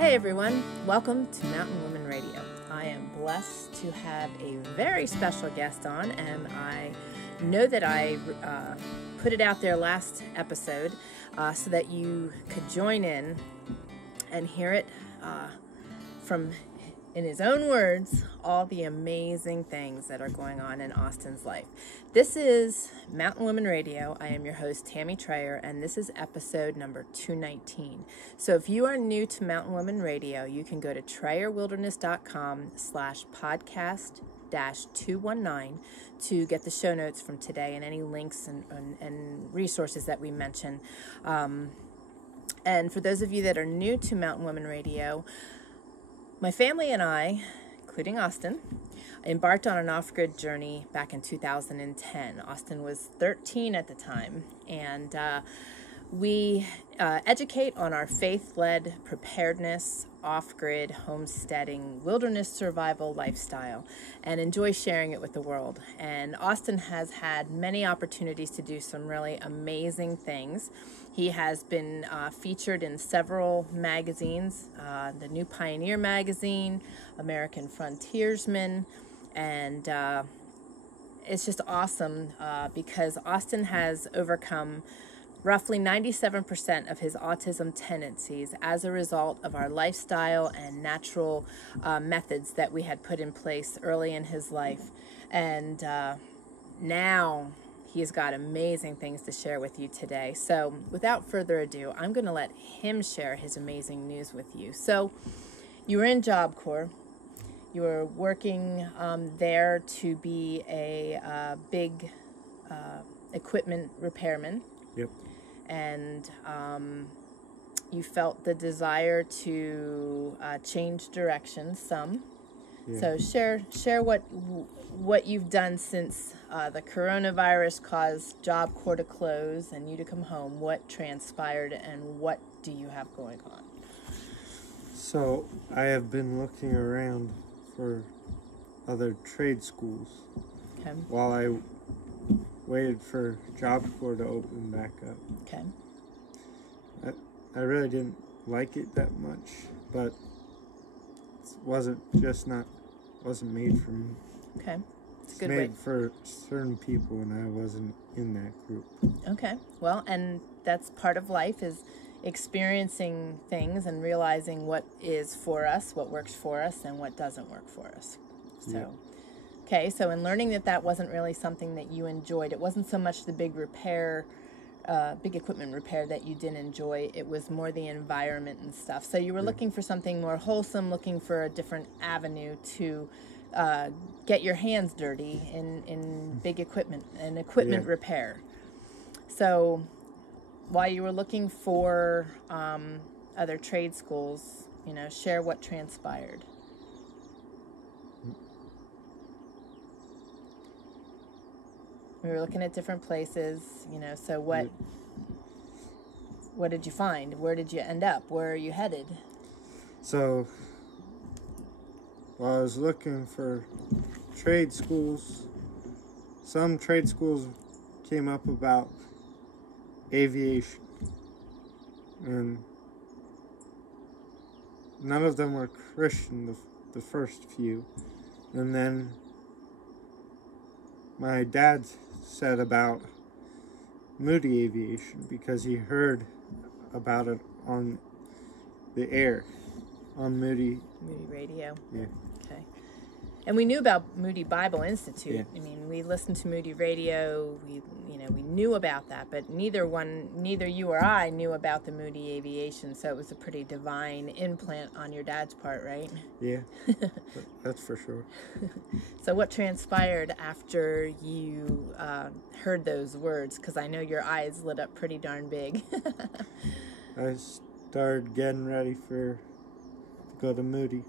Hey everyone, welcome to Mountain Women Radio. I am blessed to have a very special guest on, and I know that I put it out there last episode so that you could join in and hear it from, in his own words, all the amazing things that are going on in Austin's life. This is Mountain Women Radio. I am your host, Tammy Trayer, and this is episode number 219. So if you are new to Mountain Women Radio, you can go to trayerwilderness.com/podcast-219 to get the show notes from today and any links and resources that we mention. And for those of you that are new to Mountain Women Radio, my family and I, including Austin, embarked on an off-grid journey back in 2010. Austin was 13 at the time, and we educate on our faith-led preparedness, off-grid, homesteading, wilderness survival lifestyle, and enjoy sharing it with the world. And Austin has had many opportunities to do some really amazing things. He has been featured in several magazines, the New Pioneer magazine, American Frontiersman, and it's just awesome because Austin has overcome roughly 97% of his autism tendencies as a result of our lifestyle and natural methods that we had put in place early in his life. And now he's got amazing things to share with you today. So without further ado, I'm going to let him share his amazing news with you. So you were in Job Corps. You were working there to be a big equipment repairman. Yep. And you felt the desire to change direction some. Yeah. So share what you've done since the coronavirus caused Job Corps to close and you to come home. What transpired and what do you have going on? So I have been looking around for other trade schools Okay. while I waited for Job Corps to open back up. Okay. I really didn't like it that much, but it wasn't made for me. Okay. It's a It's good made way. for certain people, and I wasn't in that group. Okay. Well, and that's part of life, is experiencing things and realizing what is for us, what works for us, and what doesn't work for us. So, Yeah. okay, so in learning that wasn't really something that you enjoyed, it wasn't so much the big equipment repair that you didn't enjoy, it was more the environment and stuff. So you were looking for something more wholesome, looking for a different avenue to get your hands dirty in big equipment and equipment repair. So while you were looking for other trade schools, share what transpired. We were looking at different places, so what did you find? Where did you end up? Where are you headed? So while I was looking for trade schools, some trade schools came up about aviation, and none of them were Christian, the first few. And then my dad said about Moody Aviation because he heard about it on the air on Moody. Moody Radio. Yeah. Okay. And we knew about Moody Bible Institute. Yeah. I mean, we listened to Moody Radio. We knew about that, but neither you or I knew about the Moody Aviation. So it was a pretty divine implant on your dad's part, right? Yeah. That's for sure. So what transpired after you heard those words? Because I know your eyes lit up pretty darn big. I started getting ready to go to Moody.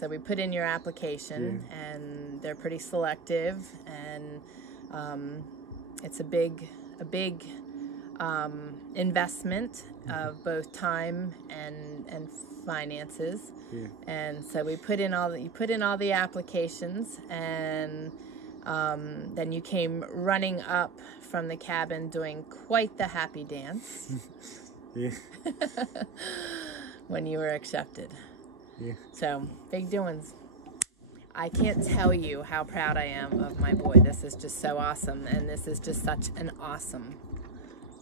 So we put in your application, and they're pretty selective, and it's a big investment of both time and finances. Yeah. And so you put in all the applications, and then you came running up from the cabin doing quite the happy dance. Yeah. when you were accepted. Yeah. So, big doings. I can't tell you how proud I am of my boy. This is just so awesome, and this is just such an awesome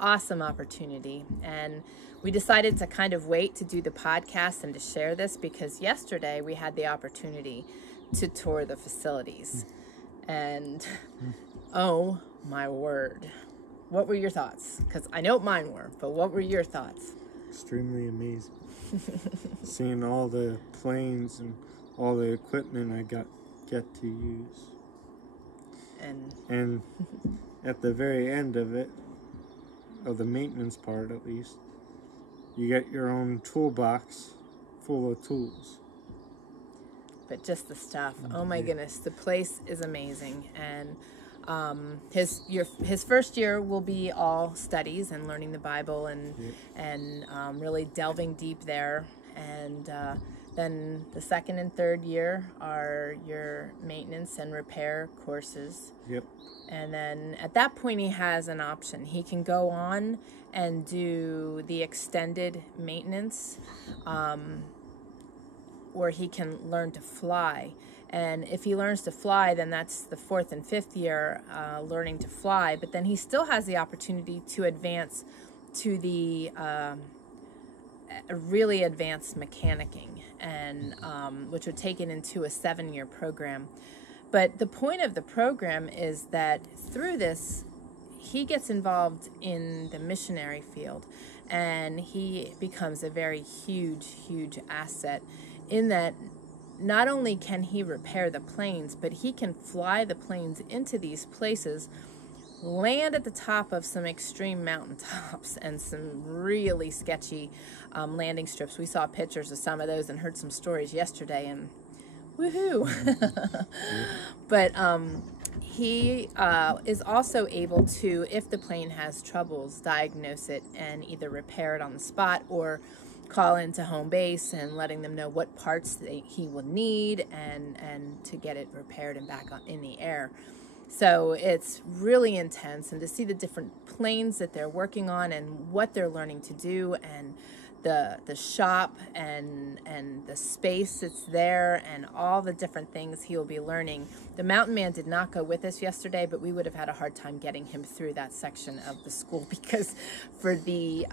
opportunity. And we decided to kind of wait to do the podcast and to share this because yesterday we had the opportunity to tour the facilities. And oh my word, what were your thoughts? Because I know what mine were, but what were your thoughts? Extremely amazing. Seeing all the planes and all the equipment I get to use. And at the very end of it, of the maintenance part at least, you get your own toolbox full of tools. But just the stuff. Oh my goodness, the place is amazing. And his first year will be all studies and learning the Bible and really delving deep there. And then the second and third year are your maintenance and repair courses. Yep. And then at that point he has an option. He can go on and do the extended maintenance, or he can learn to fly. And if he learns to fly, then that's the fourth and fifth year learning to fly. But then he still has the opportunity to advance to the really advanced mechanicking, and which would take it into a 7-year program. But the point of the program is that through this, he gets involved in the missionary field, and he becomes a very huge asset in that not only can he repair the planes, but he can fly the planes into these places, land at the top of some extreme mountaintops and some really sketchy landing strips. We saw pictures of some of those and heard some stories yesterday, and woohoo! But he is also able to, if the plane has troubles, diagnose it and either repair it on the spot or call into home base and letting them know what parts he will need and to get it repaired and back in the air. So it's really intense, and to see the different planes that they're working on and what they're learning to do, and the shop and the space that's there and all the different things he will be learning. The Mountain Man did not go with us yesterday, but we would have had a hard time getting him through that section of the school because for the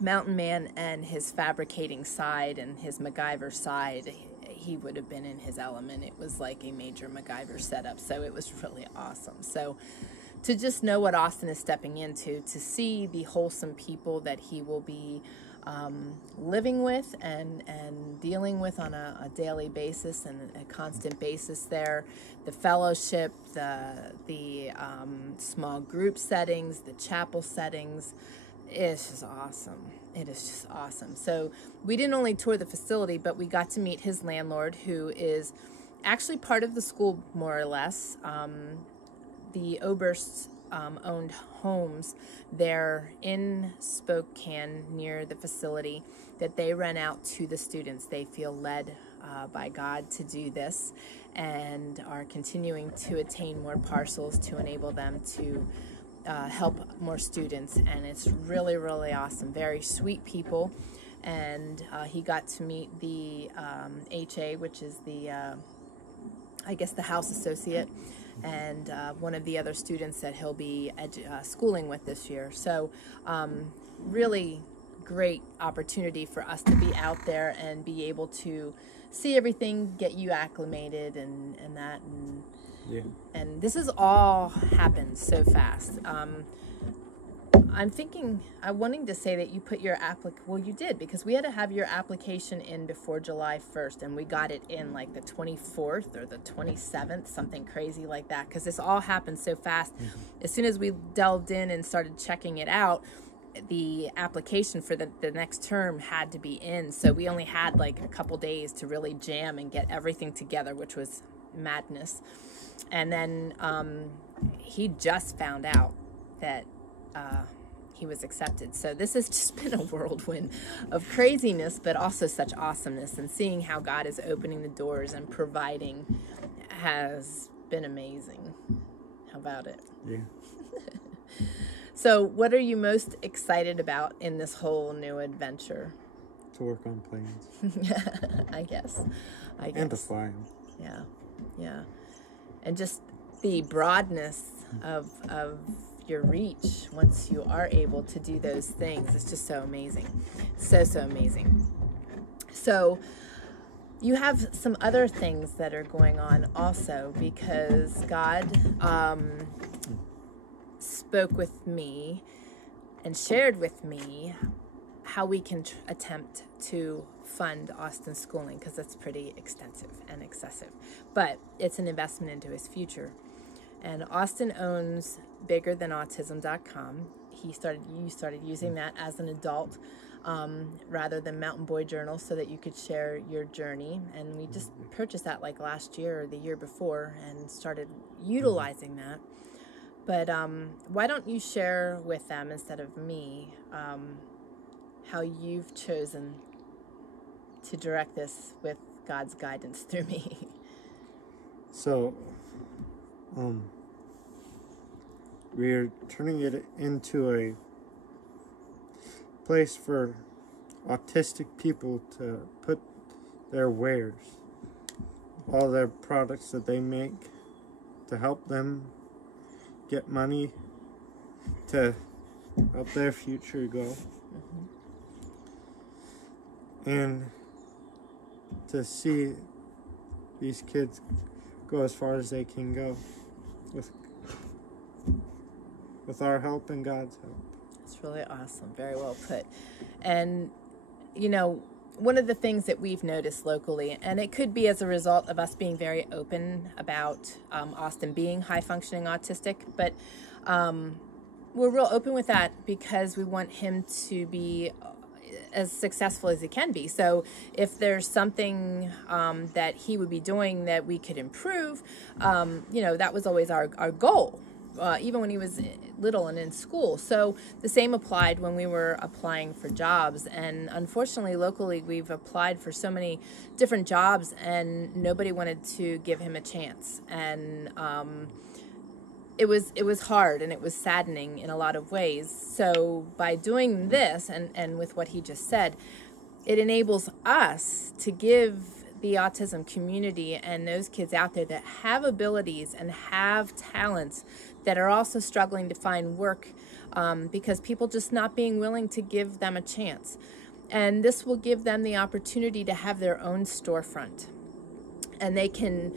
Mountain Man and his fabricating side and his MacGyver side, he would have been in his element. It was like a major MacGyver setup, so it was really awesome. So to just know what Austin is stepping into, to see the wholesome people that he will be living with and dealing with on a daily basis and a constant basis there, the fellowship, the small group settings, the chapel settings, it's just awesome. It is just awesome. So we didn't only tour the facility, but we got to meet his landlord, who is actually part of the school, more or less. The Obersts owned homes there in Spokane near the facility that they rent out to the students. They feel led by God to do this and are continuing to attain more parcels to enable them to help more students, and it's really, really awesome. Very sweet people, and he got to meet the HA, which is the, I guess, the house associate, and one of the other students that he'll be schooling with this year. So really great opportunity for us to be out there and be able to see everything, get you acclimated and that. And yeah. And this has all happened so fast. I'm wanting to say that you put your well, you did, because we had to have your application in before July 1st, and we got it in like the 24th or the 27th, something crazy like that, because this all happened so fast. Mm-hmm. As soon as we delved in and started checking it out, the application for the next term had to be in, so we only had like a couple days to really jam and get everything together, which was madness. And then he just found out that he was accepted. So this has just been a whirlwind of craziness, but also such awesomeness. And seeing how God is opening the doors and providing has been amazing. How about it? Yeah. So what are you most excited about in this whole new adventure? to work on planes. I guess. And to fly them. Yeah, yeah. And just the broadness of your reach once you are able to do those things is just so amazing. So amazing. So you have some other things that are going on also, because God spoke with me and shared with me how we can attempt to fund Austin's schooling, because it's pretty extensive and excessive, but it's an investment into his future. And Austin owns biggerthanautism.com. You started using that as an adult rather than Mountain Boy Journal, so that you could share your journey. And we just purchased that like last year or the year before and started utilizing that. But why don't you share with them, instead of me, how you've chosen to direct this with God's guidance through me? So, we're turning it into a place for autistic people to put their wares, all their products that they make, to help them get money to help their future go. And to see these kids go as far as they can go with our help and God's help. It's really awesome. Very well put. And, you know, one of the things that we've noticed locally, and it could be as a result of us being very open about Austin being high-functioning autistic, but we're real open with that because we want him to be as successful as he can be. So if there's something that he would be doing that we could improve, you know, that was always our goal, even when he was little and in school. So the same applied when we were applying for jobs. And unfortunately, locally, we've applied for so many different jobs and nobody wanted to give him a chance. And it was hard and it was saddening in a lot of ways. So by doing this and with what he just said, it enables us to give the autism community and those kids out there that have abilities and have talents that are also struggling to find work because people just not being willing to give them a chance. And this will give them the opportunity to have their own storefront. And they can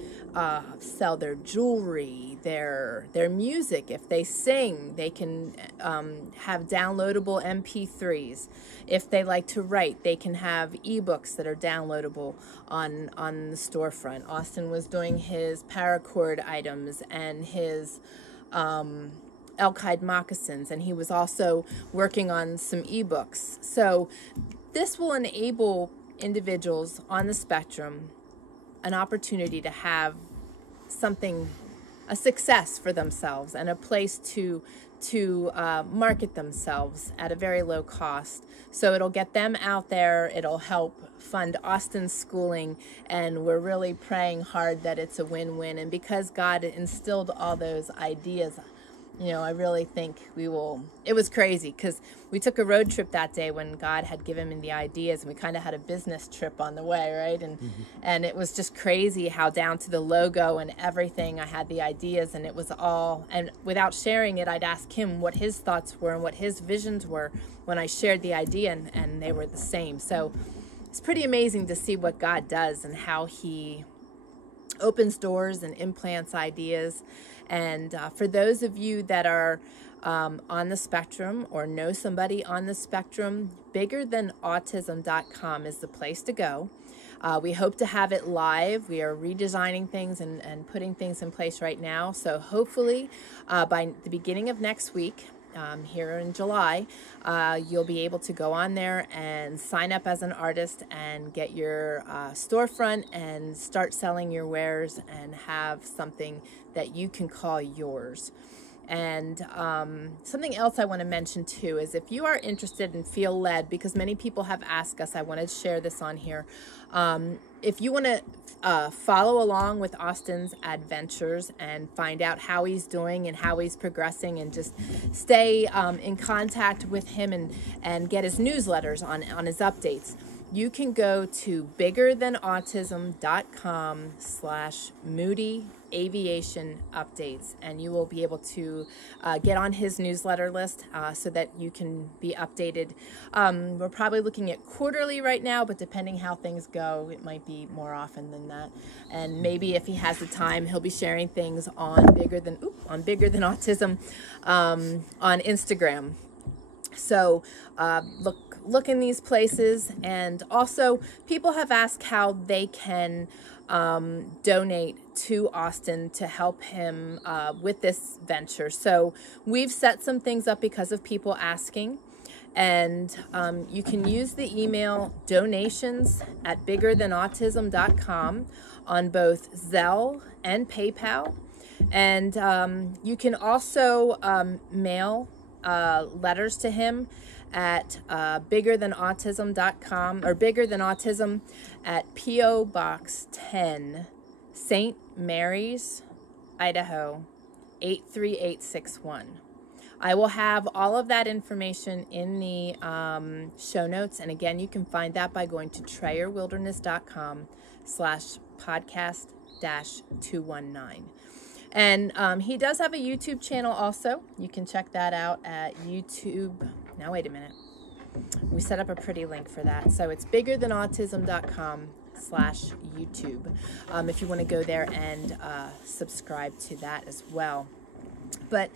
sell their jewelry, their music. If they sing, they can have downloadable MP3s. If they like to write, they can have ebooks that are downloadable on the storefront. Austin was doing his paracord items and his elk-hide moccasins, and he was also working on some ebooks. So this will enable individuals on the spectrum an opportunity to have something, a success for themselves and a place to market themselves at a very low cost. So it'll get them out there, it'll help fund Austin's schooling, and we're really praying hard that it's a win-win. And because God instilled all those ideas, you know, I really think we will. It was crazy because we took a road trip that day when God had given me the ideas, and we kind of had a business trip on the way, right? And it was just crazy how down to the logo and everything I had the ideas, and it was all, and without sharing it, I'd ask him what his thoughts were and what his visions were when I shared the idea, and they were the same. So it's pretty amazing to see what God does and how he opens doors and implants ideas. And for those of you that are on the spectrum or know somebody on the spectrum, biggerthanautism.com is the place to go. We hope to have it live. We are redesigning things and putting things in place right now. So hopefully by the beginning of next week, here in July, you'll be able to go on there and sign up as an artist and get your storefront and start selling your wares and have something that you can call yours. And something else I want to mention too is if you are interested and feel led, because many people have asked us, I want to share this on here. If you want to follow along with Austin's adventures and find out how he's doing and how he's progressing, and just stay in contact with him and get his newsletters on his updates, you can go to biggerthanautism.com/Moody Aviation Updates, and you will be able to get on his newsletter list so that you can be updated. We're probably looking at quarterly right now, but depending how things go, it might be more often than that. And maybe if he has the time, he'll be sharing things on Bigger Than Autism on Instagram. So look in these places. And also, people have asked how they can donate to Austin to help him with this venture. So we've set some things up because of people asking. And you can use the email donations@biggerthanautism.com on both Zelle and PayPal. And you can also mail letters to him at biggerthanautism.com or biggerthanautism at P.O. Box 10, St. Mary's, Idaho, 83861. I will have all of that information in the show notes. And again, you can find that by going to trayerwilderness.com/podcast-219. And he does have a YouTube channel also. You can check that out at YouTube. Now, wait a minute. We set up a pretty link for that. So it's biggerthanautism.com/YouTube if you want to go there and subscribe to that as well. But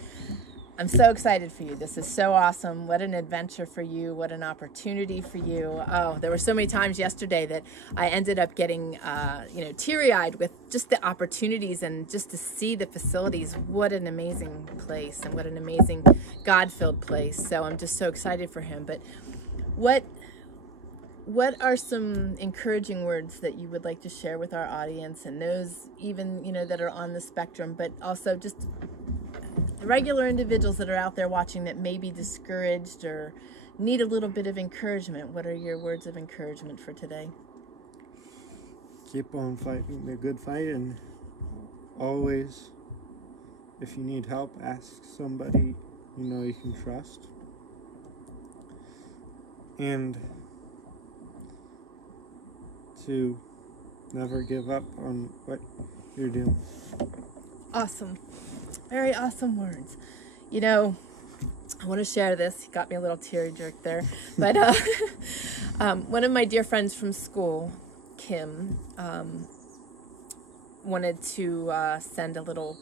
I'm so excited for you. This is so awesome. What an adventure for you. What an opportunity for you. Oh, there were so many times yesterday that I ended up getting, teary-eyed with just the opportunities and just to see the facilities. What an amazing place and what an amazing God-filled place. So I'm just so excited for him. But what are some encouraging words that you would like to share with our audience and those even, that are on the spectrum, but also just regular individuals that are out there watching that may be discouraged or need a little bit of encouragement? What are your words of encouragement for today? Keep on fighting the good fight, and always, if you need help, ask somebody you can trust. And to never give up on what you're doing. Awesome. Very awesome words. I want to share this. He got me a little teary jerk there. But one of my dear friends from school, Kim, wanted to send a little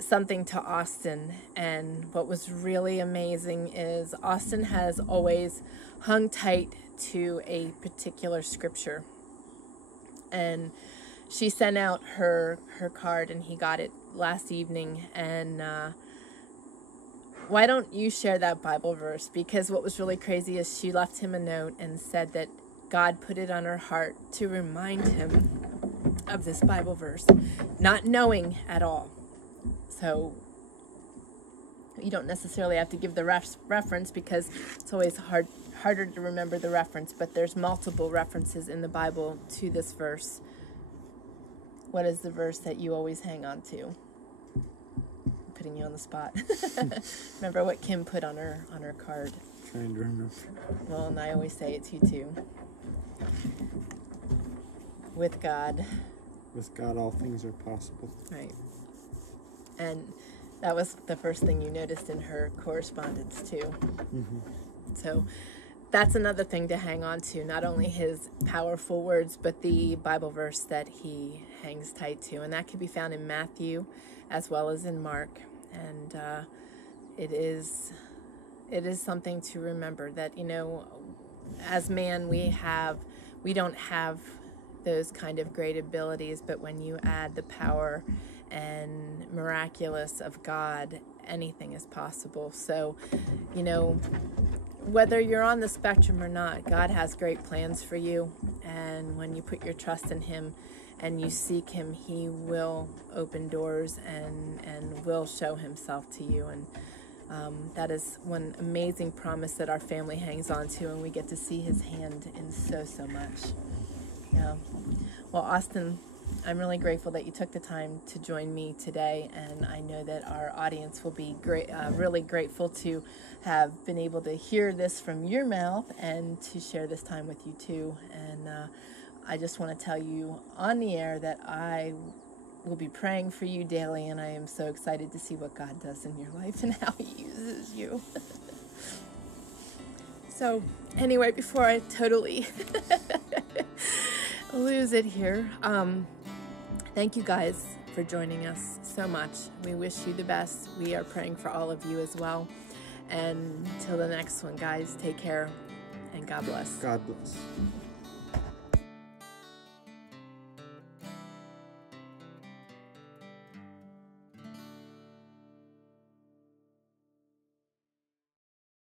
something to Austin. And what was really amazing is Austin has always hung tight to a particular scripture. And she sent out her card, and he got it last evening. And why don't you share that Bible verse? Because what was really crazy is she left him a note and said that God put it on her heart to remind him of this Bible verse, not knowing at all. So you don't necessarily have to give the reference, because it's always harder to remember the reference, but there's multiple references in the Bible to this verse. What is the verse that you always hang on to? I'm putting you on the spot. Remember what Kim put on her card? Trying to remember. Well, and I always say it to you too. With God, all things are possible. right? And that was the first thing you noticed in her correspondence too. Mm-hmm. So that's another thing to hang on to, not only his powerful words, but the Bible verse that he hangs tight to. And that can be found in Matthew as well as in Mark. And it is something to remember that, as man, we don't have those kind of great abilities, but when you add the power and miraculous of God, anything is possible. So, whether you're on the spectrum or not, God has great plans for you. And when you put your trust in him and you seek him, he will open doors and will show himself to you. And that is one amazing promise that our family hangs on to, and we get to see his hand in so much. Yeah. Well, Austin, I'm really grateful that you took the time to join me today, and I know that our audience will be really grateful to have been able to hear this from your mouth and to share this time with you too. And I just want to tell you on the air that I will be praying for you daily, and I am so excited to see what God does in your life and how He uses you. So anyway, before I totally lose it here, thank you guys for joining us so much. We wish you the best. We are praying for all of you as well. And until the next one, guys, take care and God bless. God bless.